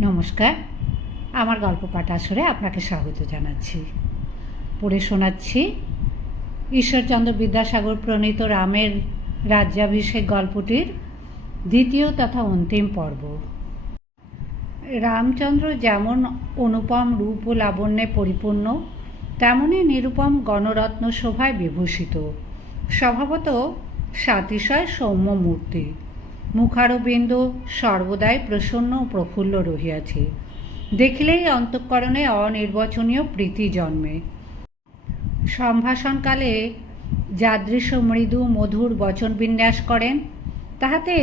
নমস্কার, আমার গল্প পাঠ আসরে আপনাকে স্বাগত জানাচ্ছি। পড়ে শোনাচ্ছি ঈশ্বরচন্দ্র বিদ্যাসাগর প্রণীত রামের রাজ্যাভিষেক গল্পটির দ্বিতীয় তথা অন্তিম পর্ব। রামচন্দ্র যেমন অনুপম রূপ ও লাবণ্যে পরিপূর্ণ, তেমনই নিরুপম গণরত্ন শোভায় বিভূষিত। স্বভাবত সাতিশয় সৌম্য মূর্তি, মুখারবিন্দ সর্বদাই প্রসন্ন ও প্রফুল্ল রহিয়াছে। দেখিলেই অন্তঃকরণে অনির্বচনীয় প্রীতি জন্মে। সম্ভাষণকালে যাদৃশ মৃদু মধুর বচন বিন্যাস করেন, তাহাতে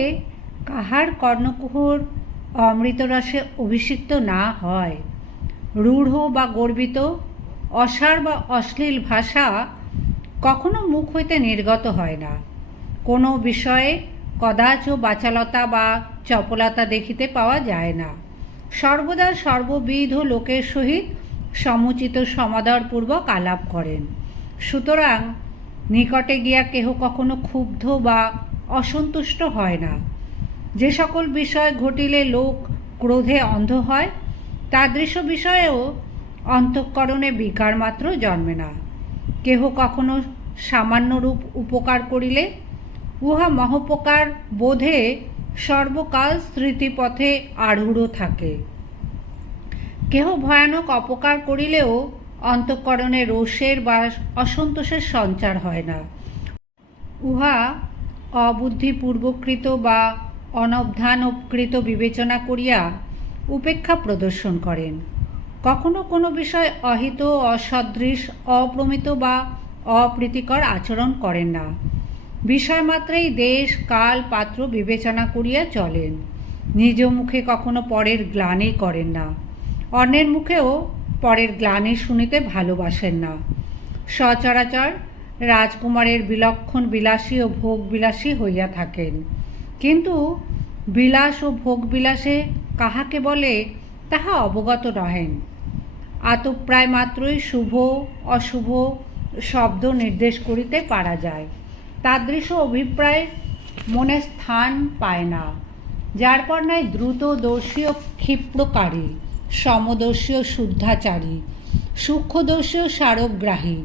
কাহার কর্ণকুহর অমৃতরসে অভিষিক্ত না হয়। রূঢ় বা গর্বিত, অসার বা অশ্লীল ভাষা কখনো মুখ হইতে নির্গত হয় না। কোনো বিষয়ে কদাচ বাচালতা বা চপলতা দেখিতে পাওয়া যায় না। সর্বদা সর্ববিধ লোকের সহিত সমুচিত সমাদরপূর্বক আলাপ করেন। সুতরাং নিকটে গিয়া কেহ কখনো ক্ষুব্ধ বা অসন্তুষ্ট হয় না। যে সকল বিষয় ঘটিলে লোক ক্রোধে অন্ধ হয়, তাদৃশ বিষয়েও অন্তঃকরণে বিকার মাত্র জন্মে না। কেহ কখনো সামান্যরূপ উপকার করিলে উহা মহোপকার বোধে সর্বকাল স্মৃতিপথে আরূঢ় থাকে। কেহ ভয়ানক অপকার করিলেও অন্তঃকরণে রোষের বা অসন্তোষের সঞ্চার হয় না। উহা অবুদ্ধিপূর্বকৃত বা অনবধানকৃত বিবেচনা করিয়া উপেক্ষা প্রদর্শন করেন। কখনো কোনো বিষয় অহিত, অসদৃশ, অপ্রমিত বা অপ্রীতিকর আচরণ করেন না। বিষয়মাত্রেই দেশ, কাল, পাত্র বিবেচনা করিয়া চলেন। নিজ মুখে কখনো পরের গ্লানি করেন না। অন্যের মুখেও পরের গ্লানি শুনিতে ভালোবাসেন না। সচরাচর রাজকুমারের বিলক্ষণ বিলাসী ও ভোগবিলাসী হইয়া থাকেন। কিন্তু বিলাস ও ভোগবিলাসে কাহাকে বলে তাহা অবগত নহেন। আতপ্রায় মাত্রই শুভ অশুভ শব্দ নির্দেশ করিতে পারা যায়। তাদৃশ অভিপ্রায় মনে স্থান পায় না। যার পর নাই দ্রুতদর্শী ও ক্ষিপ্রকারী, সমদর্শী ও শুদ্ধাচারী, সূক্ষ্মদর্শী ও সারগ্রাহী,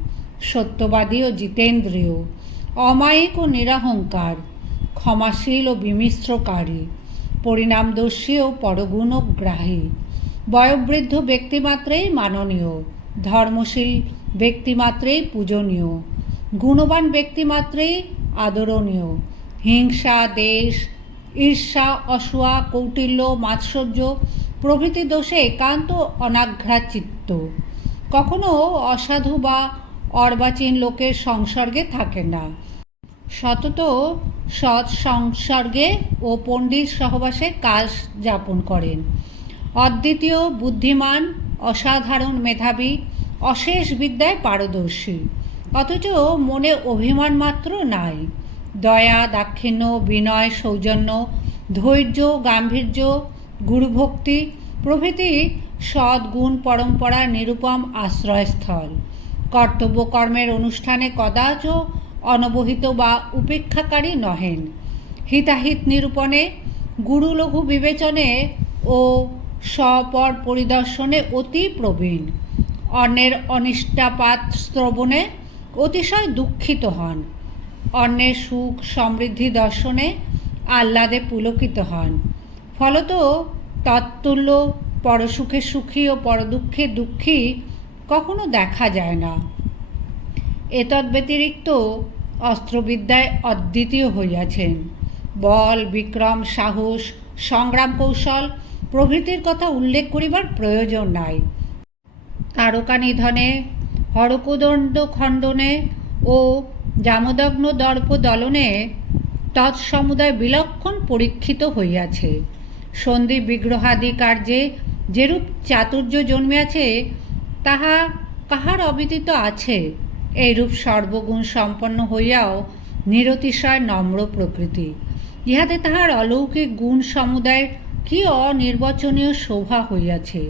সত্যবাদী ও জিতেন্দ্রীয়, অমায়িক ও নিরহংকার, ক্ষমাশীল ও বিমিশ্রকারী, পরিণামদর্শী ও পরগুণগ্রাহী, বয়োবৃদ্ধ ব্যক্তিমাত্রেই মাননীয়, ধর্মশীল ব্যক্তিমাত্রেই পূজনীয়, গুণবান ব্যক্তিমাত্রেই আদরণীয়, হিংসা, দেশ, ঈর্ষা, অসূয়া, কৌটিল্য, মাৎসর্য প্রভৃতি দোষে একান্ত অনাঘ্রাচিত্ত, কখনো অসাধু বা অর্বাচীন লোকের সংসর্গে থাকেন না। সতত সৎ সংসর্গে ও পণ্ডিত সহবাসে কাল যাপন করেন। অদ্বিতীয়, বুদ্ধিমান, অসাধারণ মেধাবী, অশেষ বিদ্যায় পারদর্শী, অথচ মনে অভিমান মাত্র নাই। দয়া, দাক্ষিণ্য, বিনয়, সৌজন্য, ধৈর্য, গাম্ভীর্য, গুরুভক্তি প্রভৃতি সদ্গুণ পরম্পরার নিরুপম আশ্রয়স্থল। কর্তব্যকর্মের অনুষ্ঠানে কদাচ অনবহিত বা উপেক্ষাকারী নহেন। হিতাহিত নিরূপণে, গুরুলঘু বিবেচনে ও স্বপর পরিদর্শনে অতি প্রবীণ। অন্যের অনিষ্টাপাত শ্রবণে অতিশয় দুঃখিত হন। অন্যের সুখ সমৃদ্ধি দর্শনে আহ্লাদে পুলকিত হন। ফলত তৎতুল্য পরসুখে সুখী ও পরদুঃখে দুঃখী কখনো দেখা যায় না। এতদ্ব্যতিরিক্ত অস্ত্রবিদ্যায় অদ্বিতীয় হইয়াছেন। বল, বিক্রম, সাহস, সংগ্রাম কৌশল প্রভৃতির কথা উল্লেখ করিবার প্রয়োজন নাই। তারকা নিধনে, হরকোদণ্ড খণ্ডনে ও জামদগ্ন দর্প দলনে তৎসমুদায় বিলক্ষণ পরীক্ষিত হইয়াছে। সন্ধি বিগ্রহাদি কার্যে যেরূপ চাতুর্য জন্মিয়াছে তাহা কাহার অবিদিত আছে। এইরূপ সর্বগুণ সম্পন্ন হইয়াও নিরতিশয় নম্র প্রকৃতি, ইহাতে তাহার অলৌকিক গুণ সমুদায়ের কি অনির্বচনীয় শোভা হইয়াছে।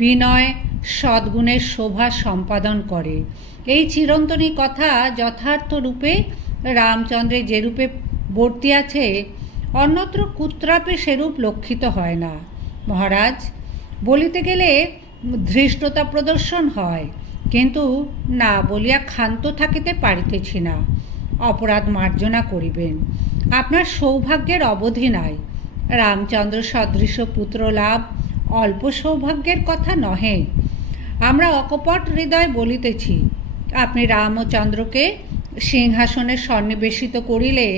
বিনয় সদ্গুণের শোভা সম্পাদন করে। এই চিরন্তনী কথা যথার্থ রূপে রামচন্দ্রে যেরূপে বর্তিয়াছে অন্যত্র কুত্রাপে সেরূপ লক্ষিত হয় না। মহারাজ, বলিতে গেলে ধৃষ্টতা প্রদর্শন হয়, কিন্তু না বলিয়া ক্ষান্ত থাকিতে পারিতেছি না। অপরাধ মার্জনা করিবেন, আপনার সৌভাগ্যের অবধি নাই। রামচন্দ্র সদৃশ পুত্র লাভ অল্প সৌভাগ্যের কথা নহে। আমরা অকপট হৃদয় বলিতেছি, আপনি রামচন্দ্রকে সিংহাসনে সন্নিবেশিত করিলে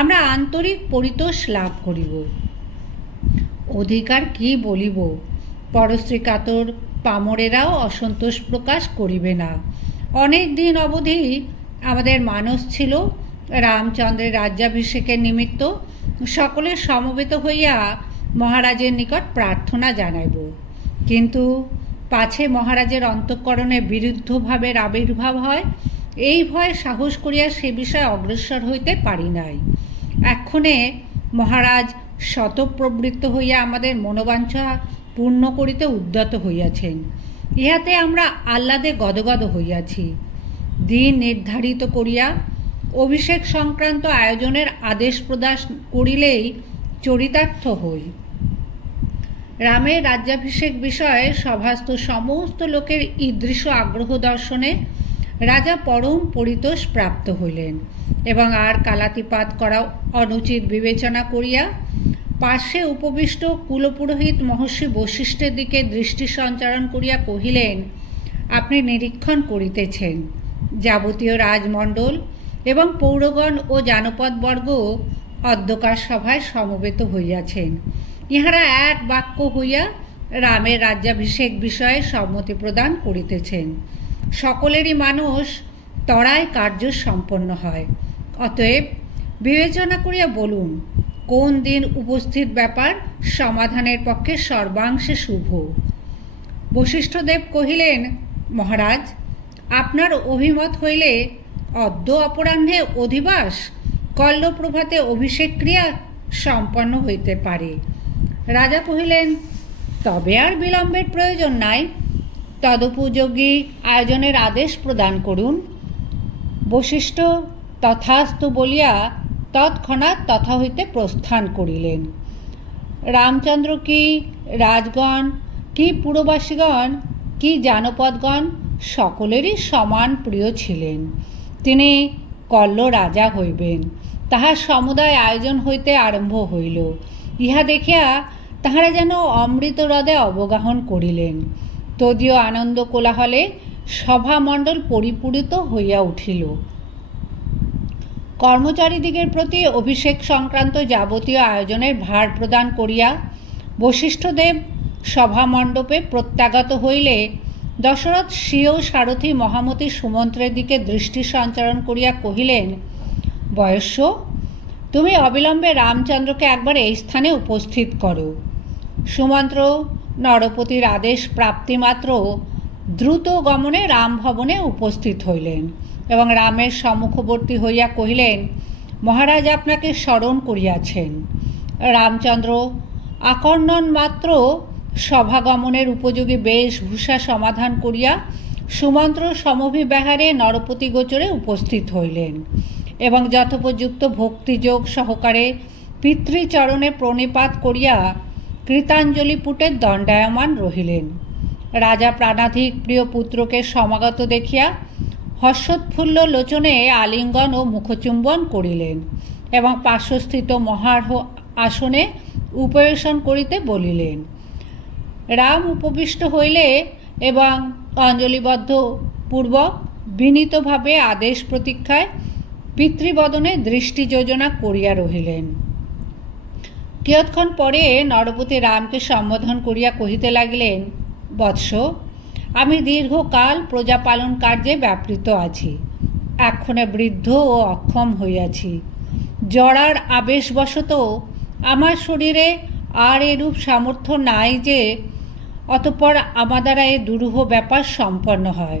আমরা আন্তরিক পরিতোষ লাভ করিব। অধিকার কি বলিব, পরশ্রীকাতর পামরেরাও অসন্তোষ প্রকাশ করিবে না। অনেক দিন অবধি আমাদের মানস ছিল রামচন্দ্রের রাজ্যাভিষেকের নিমিত্ত সকলে সমবেত হইয়া মহারাজের নিকট প্রার্থনা জানাইব, কিন্তু পাছে মহারাজের অন্তঃকরণে বিরুদ্ধভাবের আবির্ভাব হয়, এই ভয়ে সাহস করিয়া সে বিষয়ে অগ্রসর হইতে পারি নাই। এক্ষণে মহারাজ শতপ্রবৃত্ত হইয়া আমাদের মনোবাঞ্ছা পূর্ণ করিতে উদ্যত হইয়াছেন। ইহাতে আমরা আহ্লাদে গদগদ হইয়াছি। দিন নির্ধারিত করিয়া অভিষেক সংক্রান্ত আয়োজনের আদেশ প্রদান করিলেই চরিতার্থ হই। রামের রাজ্যাভিষেক বিষয়ে সভাস্থ সমস্ত লোকের ঈদৃশ আগ্রহ দর্শনে রাজা পরম পরিতোষ প্রাপ্ত হইলেন এবং আর কালাতিপাত করা অনুচিত বিবেচনা করিয়া পার্শ্বে উপবিষ্ট কুলপুরোহিত মহর্ষি বশিষ্ঠের দিকে দৃষ্টি সঞ্চারণ করিয়া কহিলেন, আপনি নিরীক্ষণ করিতেছেন যাবতীয় রাজমণ্ডল এবং পৌরগণ ও জানপদবর্গ অদ্যকার সভায় সমবেত হইয়াছেন। ইহারা এক বাক্য হইয়া রামের রাজ্যাভিষেক বিষয়ে সম্মতি প্রদান করিতেছেন। সকলেরই মানুষ তরায় কার্য সম্পন্ন হয়। অতএব বিবেচনা করিয়া বলুন, কোন দিন উপস্থিত ব্যাপার সমাধানের পক্ষে সর্বাংশে শুভ। বশিষ্ঠদেব কহিলেন, মহারাজ, আপনার অভিমত হইলে অদ্য অপরাহ্নে অধিবাস কল্লপ্রভাতে অভিষেক ক্রিয়া সম্পন্ন হইতে পারে। রাজা কহিলেন, তবে আর বিলম্বের প্রয়োজন নাই, তদুপযোগী আয়োজনের আদেশ প্রদান করুন। বশিষ্ঠ তথাস্তু বলিয়া তৎক্ষণাৎ তথা হইতে প্রস্থান করিলেন। রামচন্দ্র কি রাজগণ, কি পুরবাসীগণ, কি জানপদগণ সকলেরই সমান প্রিয় ছিলেন। তিনি কল্ল রাজা হইবেন, তাহার সমুদায় আয়োজন হইতে আরম্ভ হইল। ইহা দেখিয়া তাহারা যেন অমৃত হ্রদে অবগাহন করিলেন। তদীয় আনন্দ কোলাহলে সভামণ্ডল পরিপূরিত হইয়া উঠিল। কর্মচারীদিগের প্রতি অভিষেক সংক্রান্ত যাবতীয় আয়োজনের ভার প্রদান করিয়া বশিষ্ঠদেব সভামণ্ডপে প্রত্যাগত হইলে দশরথ স্বীয় সারথী মহামতি সুমন্ত্রের দিকে দৃষ্টি সঞ্চারণ করিয়া কহিলেন, বয়স্য, তুমি অবিলম্বে রামচন্দ্রকে একবার এই স্থানে উপস্থিত করো। সুমন্ত্র নরপতির আদেশ প্রাপ্তিমাত্র দ্রুত গমনে রামভবনে উপস্থিত হইলেন এবং রামের সম্মুখবর্তী হইয়া কহিলেন, মহারাজ আপনাকে স্মরণ করিয়াছেন। রামচন্দ্র আকর্ণন মাত্র সভাগমনের উপযোগী বেশভূষা সমাধান করিয়া সুমন্ত্র সমভিব্যাহারে নরপতি গোচরে উপস্থিত হইলেন এবং যথোপযুক্ত ভক্তিযোগ সহকারে পিতৃচরণে প্রণিপাত করিয়া কৃতাঞ্জলি পুটে দণ্ডায়মান রহিলেন। রাজা প্রাণাধিক প্রিয় পুত্রকে সমাগত দেখিয়া হর্ষোৎফুল্ল লোচনে আলিঙ্গন ও মুখচুম্বন করিলেন এবং পার্শ্বস্থিত মহার্ঘ আসনে উপবেশন করিতে বলিলেন। রাম উপবিষ্ট হইলে এবং অঞ্জলিবদ্ধ পূর্বক বিনীতভাবে আদেশ প্রতীক্ষায় পিতৃবদনে দৃষ্টি যোজনা করিয়া রহিলেন। কিয়ৎক্ষণ পরে নরপতি রামকে সম্বোধন করিয়া কহিতে লাগিলেন, বৎস, আমি দীর্ঘকাল প্রজাপালন কার্যে ব্যাপৃত আছি। এক্ষণে বৃদ্ধ ও অক্ষম হইয়াছি। জরার আবেশবশত আমার শরীরে আর এরূপ সামর্থ্য নাই যে অতঃপর আমার দ্বারা এ দুরূহ ব্যাপার সম্পন্ন হয়।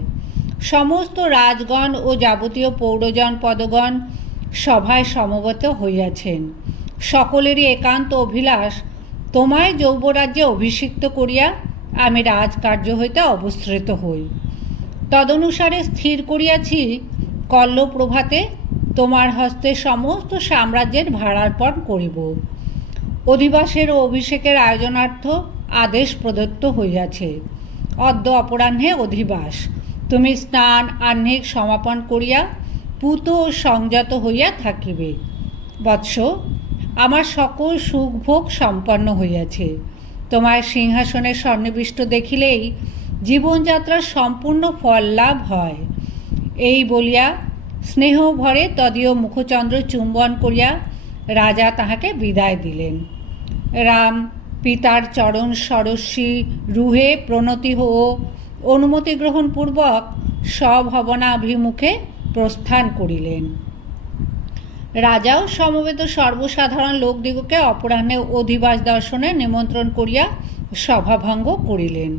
সমস্ত রাজগণ ও যাবতীয় পৌরজন পদগণ সভায় সমবেত হইয়াছেন। সকলেরই একান্ত অভিলাষ তোমায় যৌবরাজ্যে অভিষিক্ত করিয়া আমি রাজকার্য হইতে অবসৃত হই। তদনুসারে স্থির করিয়াছি কল্লপ্রভাতে তোমার হস্তে সমস্ত সাম্রাজ্যের ভারার্পণ করিব। অধিবাসের ও অভিষেকের আয়োজনার্থ আদেশ প্রদত্ত হইয়াছে। অদ্য অপরাহ্নে অধিবাস। তুমি স্নান আহ্নিক সমাপন করিয়া পূত সংযত হইয়া থাকিবে। বৎস, আমার সকল সুখভোগ সম্পন্ন হইয়াছে। তোমার সিংহাসনে সন্নিবিষ্ট দেখিলেই জীবনযাত্রার সম্পূর্ণ ফল লাভ হয়। এই বলিয়া স্নেহ ভরে তদীয় মুখচন্দ্র চুম্বন করিয়া রাজা তাহাকে বিদায় দিলেন। রাম পিতার চরণ সরস্বী রুহে প্রণতি ও অনুমতি গ্রহণপূর্বক স্বভবনাভিমুখে প্রস্থান করিলেন। রাজাও সমবেত সর্বসাধারণ লোকদিগকে অপরাহ্নে অধিবাস দর্শনে নিমন্ত্রণ করিয়া সভাভঙ্গ করিলেন।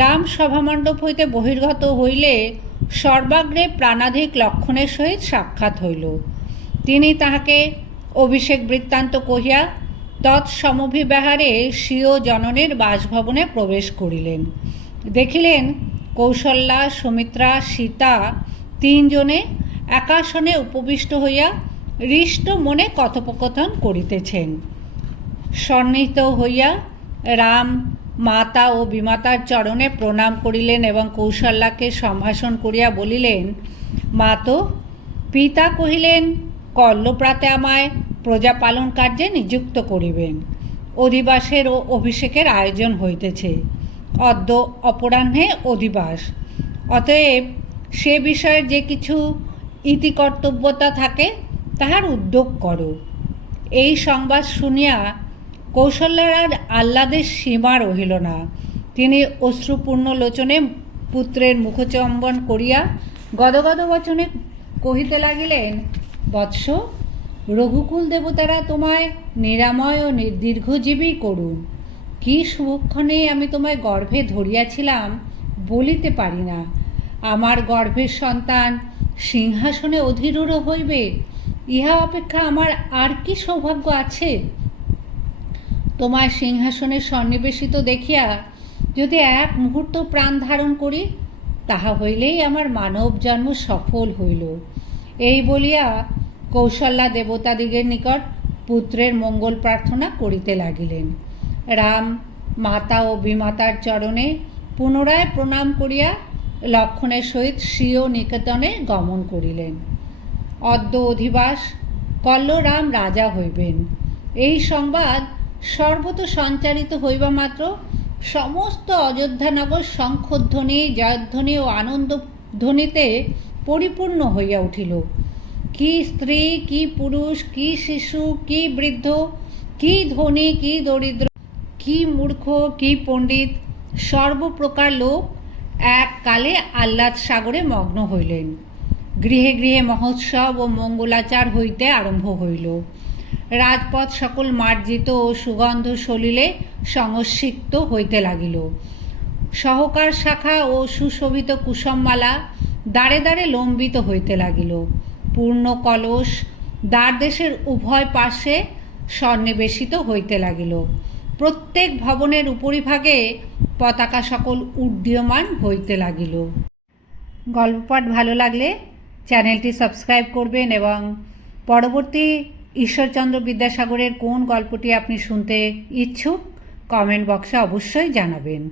রাম সভামণ্ডপ হইতে বহির্গত হইলে সর্বাগ্রে প্রাণাধিক লক্ষণের সহিত সাক্ষাৎ হইল। তিনি তাহাকে অভিষেক বৃত্তান্ত কহিয়া তৎসমভিব্যাহারে স্বীয় জননীর বাসভবনে প্রবেশ করিলেন। দেখিলেন কৌশল্যা, সুমিত্রা, সীতা তিনজনে একাসনে উপবিষ্ট হইয়া হৃষ্ট মনে কথোপকথন করিতেছেন। সন্নিহিত হইয়া রাম মাতা ও বিমাতার চরণে প্রণাম করিলেন এবং কৌশল্যাকে সম্ভাষণ করিয়া বলিলেন, মাতো, পিতা কহিলেন কল্লপ্রাতে আমায় প্রজা পালন কার্যে নিযুক্ত করিবেন। অধিবাসের ও অভিষেকের আয়োজন হইতেছে। অদ্য অপরাহ্নে অধিবাস। অতএব সে বিষয়ের যে কিছু ইতিকর্তব্যতা থাকে তাহার উদ্যোগ করো। এই সংবাদ শুনিয়া কৌশল্যার আর আহ্লাদের সীমা রহিল না। তিনি অশ্রুপূর্ণ লোচনে পুত্রের মুখচুম্বন করিয়া গদগদ বচনে কহিতে লাগিলেন, বৎস, রঘুকুল দেবতারা তোমায় নিরাময় ও দীর্ঘজীবী করুন। কি শুভক্ষণে আমি তোমায় গর্ভে ধরিয়াছিলাম বলিতে পারি না। আমার গর্ভের সন্তান সিংহাসনে অধিরূঢ় হইবে, ইহা অপেক্ষা আমার আর কি সৌভাগ্য আছে? তোমার সিংহাসনে সন্নিবেশিত দেখিয়া যদি এক মুহূর্ত প্রাণ ধারণ করি, তাহা হইলেই আমার মানব জন্ম সফল হইল। এই বলিয়া কৌশল্যা দেবতাদিগের নিকট পুত্রের মঙ্গল প্রার্থনা করিতে লাগিলেন। রাম মাতা ও বিমাতার চরণে পুনরায় প্রণাম করিয়া লক্ষণের সহিত স্বীয় নিকেতনে গমন করিলেন। অদ্য অধিবাস, কল্লরাম রাজা হইবেন। এই সংবাদ সর্বত সঞ্চারিত হইবা মাত্র সমস্ত অযোধ্যানগর শঙ্খধ্বনি, জয়ধ্বনি ও আনন্দধ্বনিতে পরিপূর্ণ হইয়া উঠিল। কি স্ত্রী, কি পুরুষ, কি শিশু, কি বৃদ্ধ, কি ধনী, কি দরিদ্র, কি মূর্খ, কি পণ্ডিত, সর্বপ্রকার লোক এককালে আহ্লাদ সাগরে মগ্ন হইলেন। গৃহে গৃহে মহোৎসব ও মঙ্গলাচার হইতে আরম্ভ হইল। রাজপথ সকল মার্জিত ও সুগন্ধ সলিলে সংস্কৃত হইতে লাগিল। সহকার শাখা ও সুশোভিত কুসুমমালা দ্বারে দ্বারে লম্বিত হইতে লাগিল। পূর্ণ কলস দ্বারদেশের উভয় পার্শ্বে সন্নিবেশিত হইতে লাগিল। প্রত্যেক ভবনের উপরিভাগে পতাকা সকল উড্ডীয়মান হইতে লাগিল। গল্পপাঠ ভালো লাগলে চ্যানেলটি সাবস্ক্রাইব করবেন এবং পরবর্তী ঈশ্বরচন্দ্র বিদ্যাসাগরের কোন গল্পটি আপনি শুনতে ইচ্ছুক কমেন্ট বক্সে অবশ্যই জানাবেন।